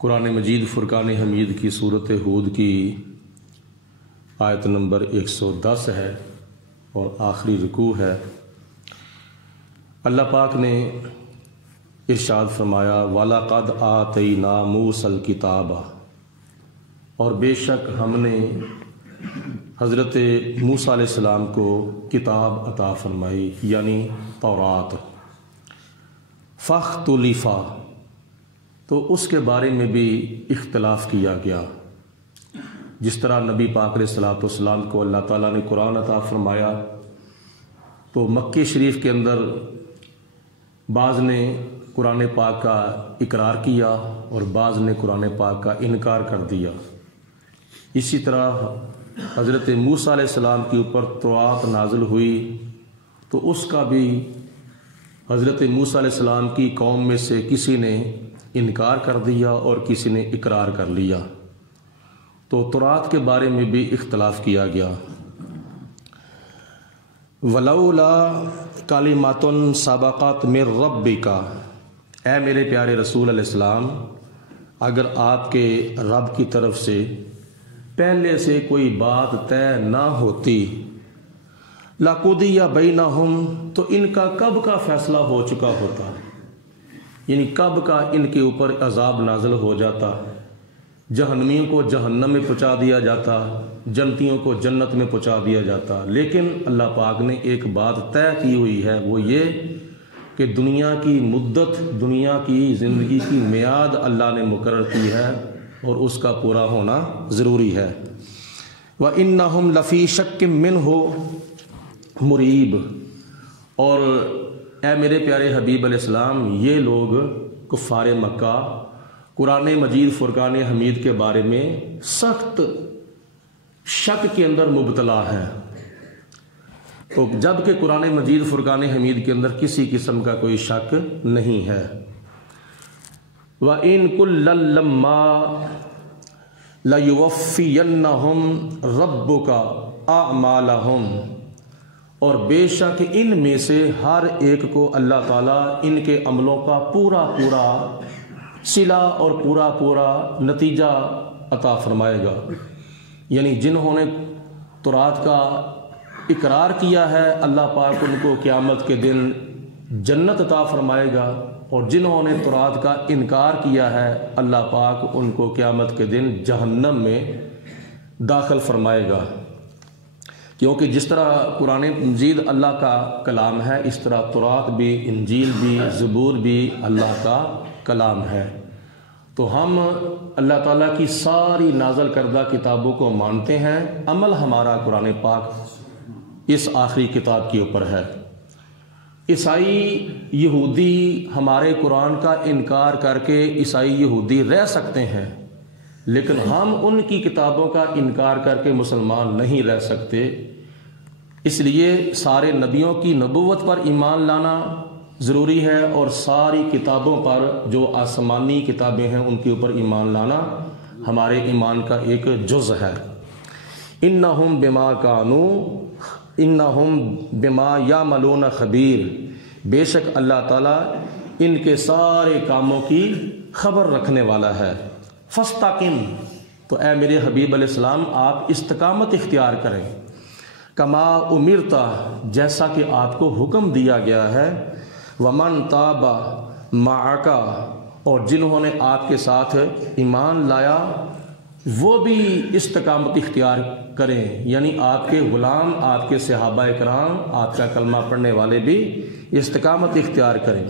قرآن مجید فرقان حمید کی سورت ہود کی آیت نمبر 110 ہے اور آخری رکوع ہے۔ اللہ پاک نے ارشاد فرمایا وَلَقَدْ آتَيْنَا مُوسَى الْكِتَابَ، اور بے شک ہم نے حضرت موسیٰ علیہ السلام کو کتاب عطا فرمائی، یعنی تورات۔ فَاخْتُلِفَ، تو اس کے بارے میں بھی اختلاف کیا گیا۔ جس طرح نبی پاک علیہ الصلوۃ والسلام کو اللہ تعالیٰ نے قرآن عطا فرمایا تو مکی شریف کے اندر بعض نے قرآن پاک کا اقرار کیا اور بعض نے قرآن پاک کا انکار کر دیا۔ اسی طرح حضرت موسیٰ علیہ السلام کے اوپر تورات نازل ہوئی تو اس کا بھی حضرت موسیٰ علیہ السلام کی قوم میں سے کسی نے انکار کر دیا اور کسی نے اقرار کر لیا، تو تورات کے بارے میں بھی اختلاف کیا گیا۔ وَلَوْلَا کَلِمَةٌ سَبَقَتْ مِن رَبِّكَ، اے میرے پیارے رسول علیہ السلام، اگر آپ کے رب کی طرف سے پہلے سے کوئی بات طے نہ ہوتی، لَقُضِيَ بَيْنَهُمْ، تو ان کا کب کا فیصلہ ہو چکا ہوتا، یعنی کب کا ان کے اوپر عذاب نازل ہو جاتا، جہنمیوں کو جہنم میں پہنچا دیا جاتا، جنتیوں کو جنت میں پہنچا دیا جاتا۔ لیکن اللہ پاک نے ایک بات طے کی ہوئی ہے، وہ یہ کہ دنیا کی مدت، دنیا کی زندگی کی میعاد اللہ نے مقرر کی ہے اور اس کا پورا ہونا ضروری ہے۔ وَإِنَّهُمْ لَفِي شَكٍّ مِّنْهُ مُرِيبٍ، اور اے میرے پیارے حبیب علیہ السلام، یہ لوگ کفار مکہ قرآن مجید فرقان حمید کے بارے میں سخت شک کے اندر مبتلا ہیں، تو جب کہ قرآن مجید فرقان حمید کے اندر کسی قسم کا کوئی شک نہیں ہے۔ وَإِن كُلًّا لَمَّا لَيُوَفِّيَنَّهُمْ رَبُّكَ أَعْمَالَهُمْ، اور بے شک ان میں سے ہر ایک کو اللہ تعالیٰ ان کے عملوں کا پورا پورا صلہ اور پورا پورا نتیجہ عطا فرمائے گا، یعنی جنہوں نے تورات کا اقرار کیا ہے اللہ پاک ان کو قیامت کے دن جنت عطا فرمائے گا، اور جنہوں نے تورات کا انکار کیا ہے اللہ پاک ان کو قیامت کے دن جہنم میں داخل فرمائے گا۔ کیونکہ جس طرح قرآن مجید اللہ کا کلام ہے، اس طرح تورات بھی، انجیل بھی، زبور بھی اللہ کا کلام ہے، تو ہم اللہ تعالیٰ کی ساری نازل کردہ کتابوں کو مانتے ہیں، عمل ہمارا قرآن پاک اس آخری کتاب کے اوپر ہے۔ عیسائی یہودی ہمارے قرآن کا انکار کر کے عیسائی یہودی رہ سکتے ہیں، لیکن ہم ان کی کتابوں کا انکار کر کے مسلمان نہیں رہ سکتے۔ اس لیے سارے نبیوں کی نبوت پر ایمان لانا ضروری ہے، اور ساری کتابوں پر جو آسمانی کتابیں ہیں ان کے اوپر ایمان لانا ہمارے ایمان کا ایک جز ہے۔ انہم بما یعملون خبیر، بے شک اللہ تعالیٰ ان کے سارے کاموں کی خبر رکھنے والا ہے۔ فاستقم، تو اے میرے حبیب علیہ السلام آپ استقامت اختیار کریں، کما امرتا، جیسا کہ آپ کو حکم دیا گیا ہے، ومن تاب معک، اور جنہوں نے آپ کے ساتھ ایمان لایا وہ بھی استقامت اختیار کریں، یعنی آپ کے غلام، آپ کے صحابہ کرام، آپ کا کلمہ پڑھنے والے بھی استقامت اختیار کریں۔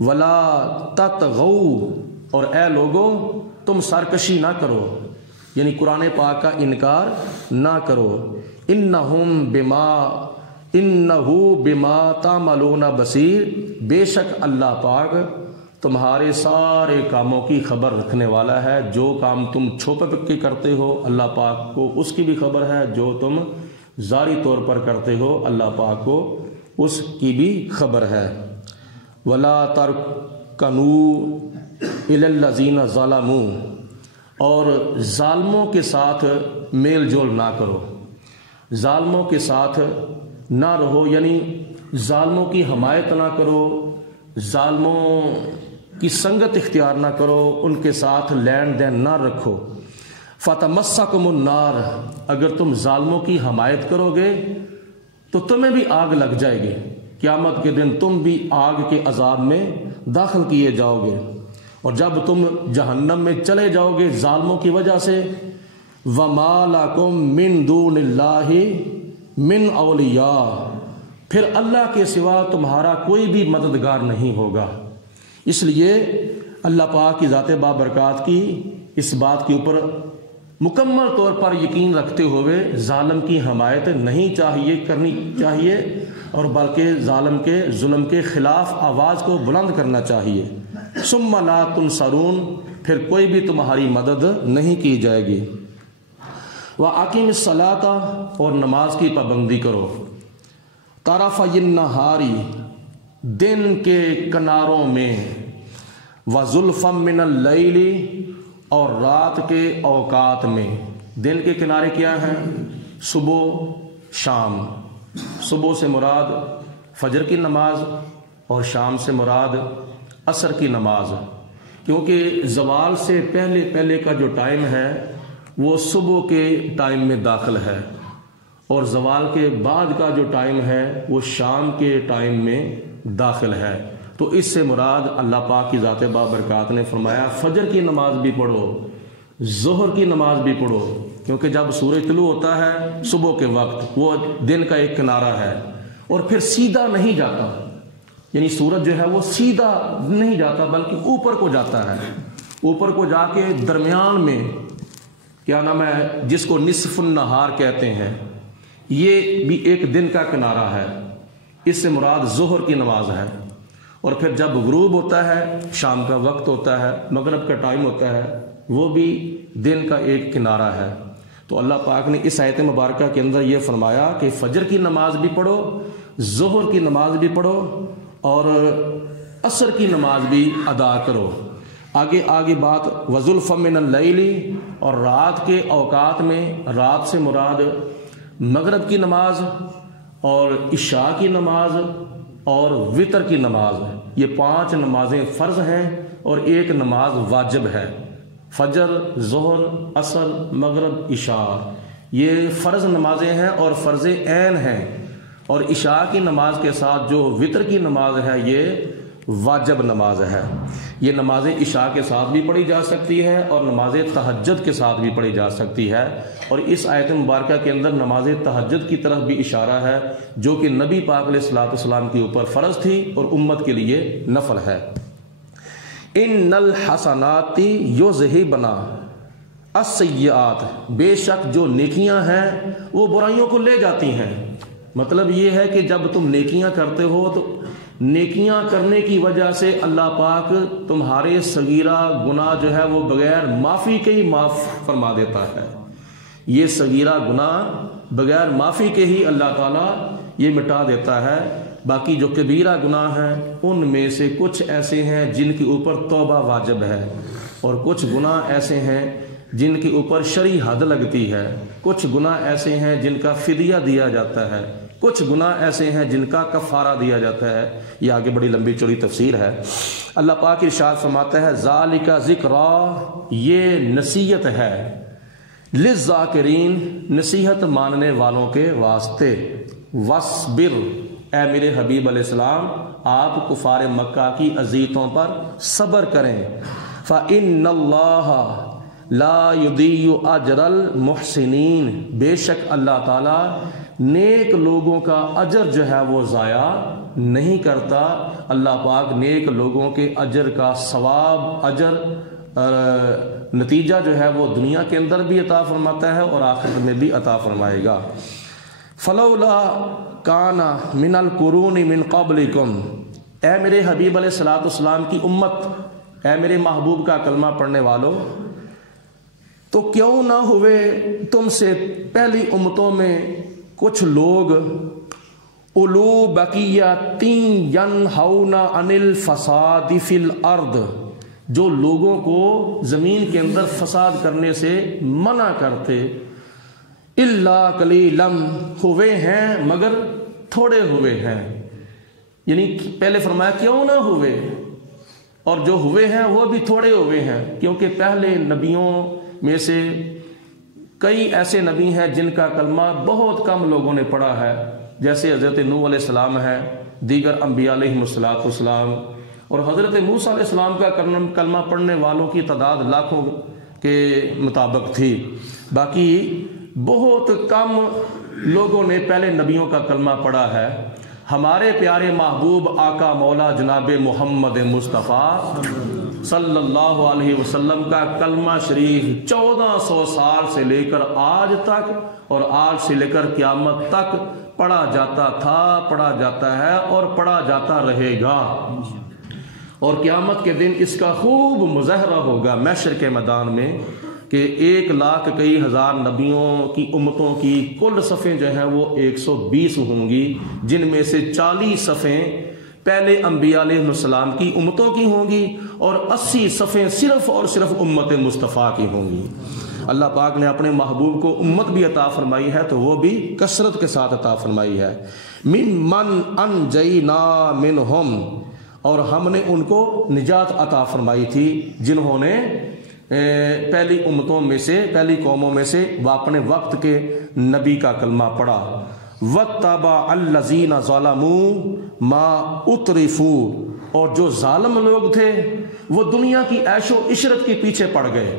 ولا تطغوا، اور اے لوگوں تم سرکشی نہ کرو، یعنی قرآن پاک کا انکار نہ کرو۔ انہ بما تعملون بصیر، بے شک اللہ پاک تمہارے سارے کاموں کی خبر رکھنے والا ہے، جو کام تم چھپ کے کرتے ہو اللہ پاک کو اس کی بھی خبر ہے، جو تم ظاہری طور پر کرتے ہو اللہ پاک کو اس کی بھی خبر ہے۔ ولا ترکنوا الی الذین ظلموا، اور ظالموں کے ساتھ میل جول نہ کرو، ظالموں کے ساتھ نہ رہو، یعنی ظالموں کی حمایت نہ کرو، ظالموں کی سنگت اختیار نہ کرو، ان کے ساتھ لین دین نہ رکھو۔ فتمسکم النار، اگر تم ظالموں کی حمایت کرو گے تو تمہیں بھی آگ لگ جائے گی، قیامت کے دن تم بھی آگ کے عذاب میں داخل کیے جاؤ گے، اور جب تم جہنم میں چلے جاؤ گے ظالموں کی وجہ سے، وَمَا لَكُم مِّن دُونِ اللَّهِ مِّن أَوْلِيَاءَ، پھر اللہ کے سوا تمہارا کوئی بھی مددگار نہیں ہوگا۔ اس لیے اللہ پاک کی ذات بابرکات کی اس بات کے اوپر مکمل طور پر یقین رکھتے ہوئے ظالم کی حمایت نہیں کرنی چاہیے، اور بلکہ ظالم کے ظلم کے خلاف آواز کو بلند کرنا چاہیے۔ ثم لا تنصرون، پھر کوئی بھی تمہاری مدد نہیں کی جائے گی۔ وَأَقِمِ الصَّلَاةَ، اور نماز کی پابندی کرو۔ طرفَيِ النَّهَارِ، دن کے کناروں میں، وَزُلْفًا مِّنَ اللَّيْلِ، اور رات کے اوقات میں۔ دن کے کنارے کیا ہیں؟ صبح شام۔ صبح سے مراد فجر کی نماز، اور شام سے مراد عصر کی نماز، کیونکہ زوال سے پہلے کا جو ٹائم ہے وہ صبح کے ٹائم میں داخل ہے، اور زوال کے بعد کا جو ٹائم ہے وہ شام کے ٹائم میں داخل ہے۔ تو اس سے مراد اللہ پاک کی ذات بابرکات نے فرمایا فجر کی نماز بھی پڑھو، ظہر کی نماز بھی پڑھو، کیونکہ جب سورج طلوع ہوتا ہے صبح کے وقت وہ دن کا ایک کنارہ ہے، اور پھر سیدھا نہیں جاتا، یعنی سورج جو ہے وہ سیدھا نہیں جاتا بلکہ اوپر کو جاتا ہے، اوپر کو جا کے درمیان میں کیا نام ہے جس کو نصف النہار کہتے ہیں، یہ بھی ایک دن کا کنارہ ہے۔ اس سے مراد ظہر کی نماز ہے، اور پھر جب غروب ہوتا ہے، شام کا وقت ہوتا ہے، مغرب کا ٹائم ہوتا ہے، وہ بھی دن کا ایک کنارہ ہے۔ تو اللہ پاک نے اس آیت مبارکہ کے اندر یہ فرمایا کہ فجر کی نماز بھی پڑھو، ظہر کی نماز بھی پڑھو، اور عصر کی نماز بھی ادا کرو۔ آگے بات وَزُلْفًا مِّنَ اللَّيْلِ، اور رات کے اوقات میں، رات سے مراد مغرب کی نماز اور عشاء کی نماز اور وتر کی نماز، یہ 5 نمازیں فرض ہیں اور ایک نماز واجب ہے۔ فجر، ظہر، عصر، مغرب، عشاء، یہ فرض نمازیں ہیں اور فرض عین ہیں، اور عشاء کی نماز کے ساتھ جو وتر کی نماز ہے یہ واجب نماز ہے۔ یہ نماز عشاء کے ساتھ بھی پڑھی جا سکتی ہے اور نماز تہجد کے ساتھ بھی پڑھی جا سکتی ہے، اور اس آیت مبارکہ کے اندر نماز تہجد کی طرف بھی اشارہ ہے، جو کہ نبی پاک علیہ الصلوۃ والسلام کے اوپر فرض تھی اور امت کے لیے نفل ہے۔ ان الحسنات یذہبن السیئات، بے شک جو نیکیاں ہیں وہ برائیوں کو لے جاتی ہیں۔ مطلب یہ ہے کہ جب تم نیکیاں کرتے ہو تو نیکیاں کرنے کی وجہ سے اللہ پاک تمہارے صغیرہ گناہ جو ہے وہ بغیر معافی کے ہی معاف فرما دیتا ہے۔ یہ صغیرہ گناہ بغیر معافی کے ہی اللہ تعالیٰ یہ مٹا دیتا ہے۔ باقی جو کبیرہ گناہ ہیں ان میں سے کچھ ایسے ہیں جن کے اوپر توبہ واجب ہے، اور کچھ گناہ ایسے ہیں جن کے اوپر شرعی حد لگتی ہے، کچھ گناہ ایسے ہیں جن کا فدیہ دیا جاتا ہے، کچھ گناہ ایسے ہیں جن کا کفارہ دیا جاتا ہے۔ یہ آگے بڑی لمبی چوڑی تفسیر ہے۔ اللہ پاک ارشاد فرماتا ہے ذالک ذکریٰ، یہ نصیحت ہے، للذاکرین، نصیحت ماننے والوں کے واسطے۔ وَاصْبِرْ، اے میرے حبیب علیہ السلام آپ کفار مکہ کی اذیتوں پر صبر کریں۔ فَإِنَّ اللَّهَ لَا يُضِيعُ أَجْرَ الْمُحْسِنِينَ، بے شک اللہ تعالیٰ نیک لوگوں کا اجر جو ہے وہ ضائع نہیں کرتا۔ اللہ پاک نیک لوگوں کے اجر کا ثواب، اجر نتیجہ جو ہے وہ دنیا کے اندر بھی عطا فرماتا ہے اور آخرت میں بھی عطا فرمائے گا۔ فلولا کان من القرون من قبلکم، اے میرے حبیب علیہ الصلوۃ والسلام کی امت، اے میرے محبوب کا کلمہ پڑھنے والوں، تو کیوں نہ ہوئے تم سے پہلی امتوں میں کچھ لوگ اولو بقیۃ ینہون عن الفساد فی الارض، جو لوگوں کو زمین کے اندر فساد کرنے سے منع کرتے، الا قلیلا، ہوئے ہیں مگر تھوڑے ہوئے ہیں، یعنی پہلے فرمایا کیوں نہ ہوئے، اور جو ہوئے ہیں وہ بھی تھوڑے ہوئے ہیں، کیونکہ پہلے نبیوں میں سے کئی ایسے نبی ہیں جن کا کلمہ بہت کم لوگوں نے پڑھا ہے، جیسے حضرت نوح علیہ السلام ہے، دیگر انبیاء علیہ السلام، اور حضرت موسیٰ علیہ السلام کا کلمہ پڑھنے والوں کی تعداد لاکھوں کے مطابق تھی۔ باقی بہت کم لوگوں نے پہلے نبیوں کا کلمہ پڑھا ہے۔ ہمارے پیارے محبوب آقا مولا جناب محمد مصطفیٰ صلی اللہ علیہ وسلم کا کلمہ شریف 1400 سال سے لے کر آج تک اور آج سے لے کر قیامت تک پڑھا جاتا تھا، پڑھا جاتا ہے اور پڑھا جاتا رہے گا، اور قیامت کے دن اس کا خوب مظاہرہ ہوگا محشر کے میدان میں کہ 1,00,000 کئی ہزار نبیوں کی امتوں کی کل صفیں جو ہیں وہ 120 ہوں گی، جن میں سے 40 صفیں پہلے انبیاء علیہ السلام کی امتوں کی ہوں گی اور 80 صفیں صرف اور صرف امت مصطفیٰ کی ہوں گی۔ اللہ پاک نے اپنے محبوب کو امت بھی عطا فرمائی ہے تو وہ بھی کثرت کے ساتھ عطا فرمائی ہے۔ ممن انجینا منہم، اور ہم نے ان کو نجات عطا فرمائی تھی جنہوں نے پہلی امتوں میں سے، پہلی قوموں میں سے اپنے وقت کے نبی کا کلمہ پڑھا۔ وَاتَّبَعَ الَّذِينَ ظَلَمُوا مَا أُتْرِفُوا، اور جو ظالم لوگ تھے وہ دنیا کی عیش و عشرت کے پیچھے پڑ گئے،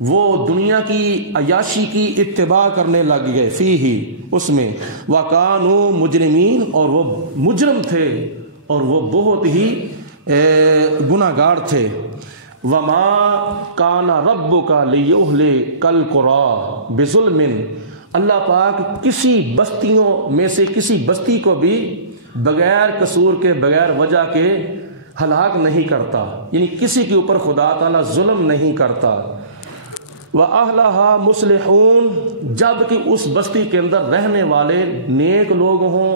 وہ دنیا کی عیاشی کی اتباع کرنے لگ گئے، فِيهِ، اس میں، وَكَانُوا مُجْرِمِينَ، اور وہ مجرم تھے اور وہ بہت ہی گناہگار تھے۔ وَمَا كَانَ رَبُّكَ لِيُهْلِكَ الْقُرَىٰ بِظُلْمٍ، اللہ پاک کسی بستیوں میں سے کسی بستی کو بھی بغیر قصور کے، بغیر وجہ کے ہلاک نہیں کرتا، یعنی کسی کے اوپر خدا تعالیٰ ظلم نہیں کرتا۔ وَأَهْلَهَا مُصْلِحُونَ، جب کہ اس بستی کے اندر رہنے والے نیک لوگ ہوں،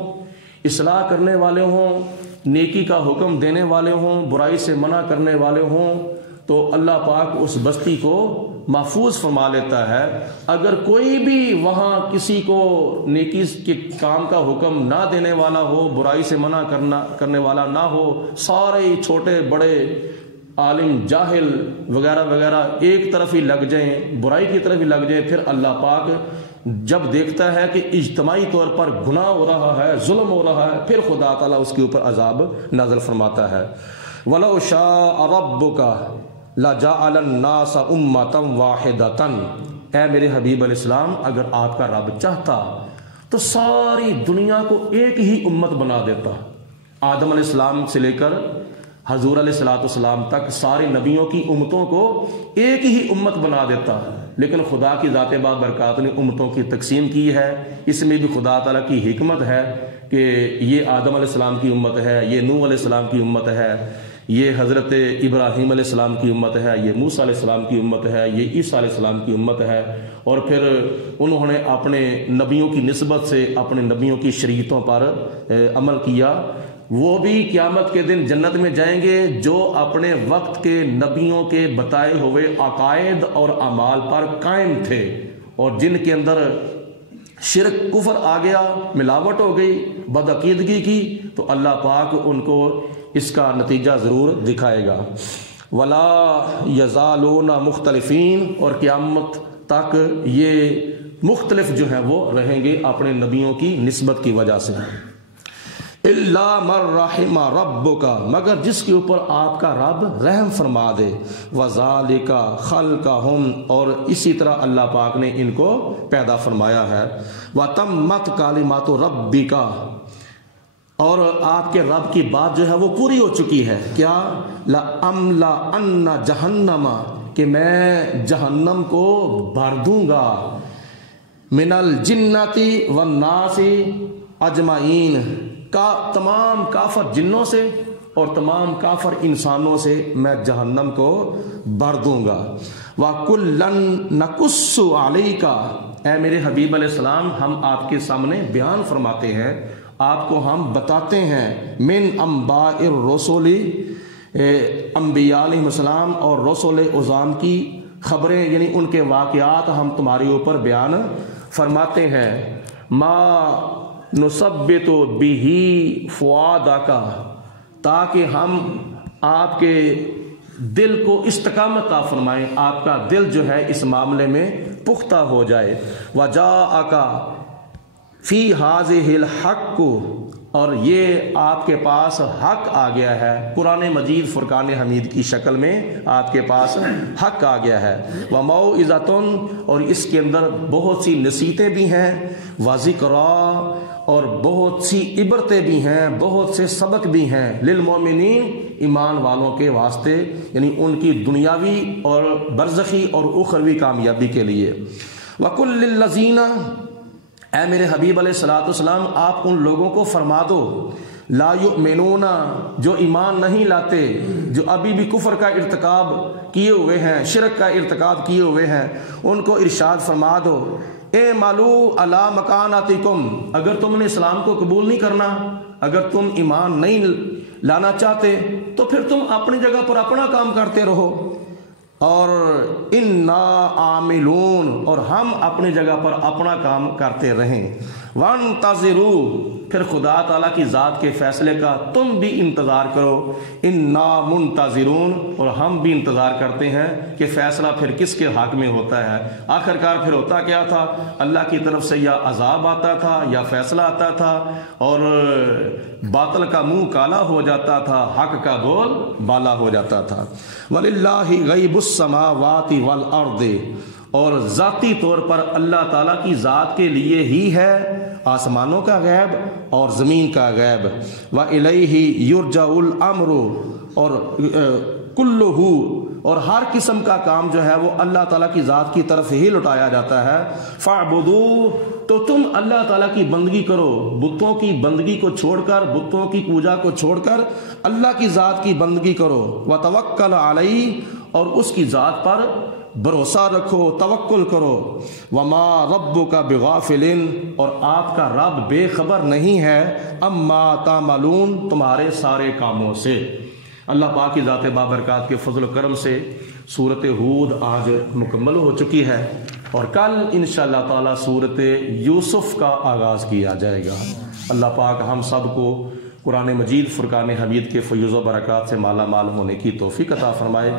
اصلاح کرنے والے ہوں، نیکی کا حکم دینے والے ہوں، برائی سے منع کرنے والے ہوں، تو اللہ پاک اس بستی کو محفوظ فرما لیتا ہے۔ اگر کوئی بھی وہاں کسی کو نیکی کے کام کا حکم نہ دینے والا ہو، برائی سے منع کرنے والا نہ ہو، سارے چھوٹے بڑے عالم جاہل وغیرہ وغیرہ ایک طرف ہی لگ جائیں، برائی کی طرف ہی لگ جائیں، پھر اللہ پاک جب دیکھتا ہے کہ اجتماعی طور پر گناہ ہو رہا ہے، ظلم ہو رہا ہے، پھر خدا تعالیٰ اس کے اوپر عذاب نازل فرماتا ہے۔ وَلَوْ شَاءَ رَبُّكَ لَجَعَلَ النَّاسَ أُمَّةً وَاحِدَةً، اے میرے حبیب علیہ السلام، اگر آپ کا رب چاہتا تو ساری دنیا کو ایک ہی امت بنا دیتا، آدم علیہ السلام سے لے کر حضور علیہ السلام تک سارے نبیوں کی امتوں کو ایک ہی امت بنا دیتا، لیکن خدا کی ذات بابرکات نے امتوں کی تقسیم کی ہے۔ اس میں بھی خدا تعالیٰ کی حکمت ہے کہ یہ آدم علیہ السلام کی امت ہے، یہ نوح علیہ السلام کی امت ہے، یہ حضرت ابراہیم علیہ السلام کی امت ہے، یہ موسیٰ علیہ السلام کی امت ہے، یہ عیسیٰ علیہ السلام کی امت ہے، اور پھر انہوں نے اپنے نبیوں کی نسبت سے اپنے نبیوں کی شریعتوں پر عمل کیا۔ وہ بھی قیامت کے دن جنت میں جائیں گے جو اپنے وقت کے نبیوں کے بتائے ہوئے عقائد اور اعمال پر قائم تھے، اور جن کے اندر شرک کفر آ گیا، ملاوٹ ہو گئی، بدعقیدگی کی، تو اللہ پاک ان کو اس کا نتیجہ ضرور دکھائے گا۔ وَلَا يَزَالُونَ مُخْتَلِفِينَ، اور قیامت تک یہ مختلف جو ہیں وہ رہیں گے اپنے نبیوں کی نسبت کی وجہ سے۔ إِلَّا مَن رَحِمَ رَبُّكَ، مگر جس کے اوپر آپ کا رب رحم فرما دے، وَذَلِكَ خَلْقَهُمْ، اور اسی طرح اللہ پاک نے ان کو پیدا فرمایا ہے۔ وَتَمَّتْ كَلِمَاتُ رَبِّكَ، اور آپ کے رب کی بات جو ہے وہ پوری ہو چکی ہے۔ کیا؟ لَأَمْلَأَنَّ جَهَنَّمَ، کہ میں جہنم کو بھر دوں گا، مِنَ الْجِنَّةِ وَالنَّاسِ أَجْمَعِينَ، کا تمام کافر جنوں سے اور تمام کافر انسانوں سے میں جہنم کو بھر دوں گا۔ وَكُلًّا نَقُصُّ عَلَيْكَ، اے میرے حبیب علیہ السلام، ہم آپ کے سامنے بیان فرماتے ہیں، آپ کو ہم بتاتے ہیں، من انباء الرسل، انبیاء علیہ السلام اور رسول اعظام کی خبریں، یعنی ان کے واقعات ہم تمہارے اوپر بیان فرماتے ہیں۔ ما نثبت بہ فؤادک، تاکہ ہم آپ کے دل کو استقامت عطا فرمائیں، آپ کا دل جو ہے اس معاملے میں پختہ ہو جائے۔ وَجَاءَكَ فِي هَذِهِ الْحَقُّ، اور یہ آپ کے پاس حق آ گیا ہے، قرآن مجید فرقان حمید کی شکل میں آپ کے پاس حق آ گیا ہے۔ وَمَوْعِظَةٌ، اور اس کے اندر بہت سی نصیحتیں بھی ہیں، وَذِكْرَىٰ، اور بہت سی عبرتیں بھی ہیں، بہت سے سبق بھی ہیں، للمومنین، ایمان والوں کے واسطے، یعنی ان کی دنیاوی اور برزخی اور اخروی کامیابی کے لیے۔ وَقُلْ لِلَّذِينَ، اے میرے حبیب علیہ الصلوۃ والسلام آپ ان لوگوں کو فرما دو، لا یؤمنون، جو ایمان نہیں لاتے، جو ابھی بھی کفر کا ارتکاب کیے ہوئے ہیں، شرک کا ارتکاب کیے ہوئے ہیں، ان کو ارشاد فرما دو، اے مالو علی مکاناتکم، اگر تم نے اسلام کو قبول نہیں کرنا، اگر تم ایمان نہیں لانا چاہتے تو پھر تم اپنی جگہ پر اپنا کام کرتے رہو، اور انا عاملون، اور ہم اپنی جگہ پر اپنا کام کرتے رہیں، وانتظروا، پھر خدا تعالیٰ کی ذات کے فیصلے کا تم بھی انتظار کرو، انا منتظرون، اور ہم بھی انتظار کرتے ہیں کہ فیصلہ پھر کس کے حق میں ہوتا ہے، آخرکار پھر ہوتا کیا تھا، اللہ کی طرف سے یا عذاب آتا تھا یا فیصلہ آتا تھا، اور باطل کا منہ کالا ہو جاتا تھا، حق کا بول بالا ہو جاتا تھا۔ وَلِلَّهِ غَيْبُ السَّمَاوَاتِ وَالْأَرْضِ، اور ذاتی طور پر اللہ تعالیٰ کی ذات کے لیے ہی ہے آسمانوں کا غیب اور زمین کا غیب۔ وَإِلَيْهِ يُرْجَعُ الْأَمْرُ، اور کُلُّهُ، اور ہر قسم کا کام جو ہے وہ اللہ تعالیٰ کی ذات کی طرف ہی لٹایا جاتا ہے۔ فَاعْبُدُوهُ، تو تم اللہ تعالیٰ کی بندگی کرو، بتوں کی بندگی کو چھوڑ کر، بتوں کی پوجا کو چھوڑ کر اللہ کی ذات کی بندگی کرو۔ وَتَوَكَّلْ عَلَيْهِ، اور اس کی ذات پر بھروسہ رکھو، توکل کرو۔ وما ربک بغافل، اور آپ کا رب بے خبر نہیں ہے، اما تعملون، تمہارے سارے کاموں سے۔ اللہ پاک کی ذات بابرکات کے فضل و کرم سے سورت ہود آج مکمل ہو چکی ہے، اور کل انشاءاللہ تعالی سورت یوسف کا آغاز کیا جائے گا۔ اللہ پاک ہم سب کو قرآن مجید فرقان حمید کے فیوز و برکات سے مالا مال ہونے کی توفیق عطا فرمائے۔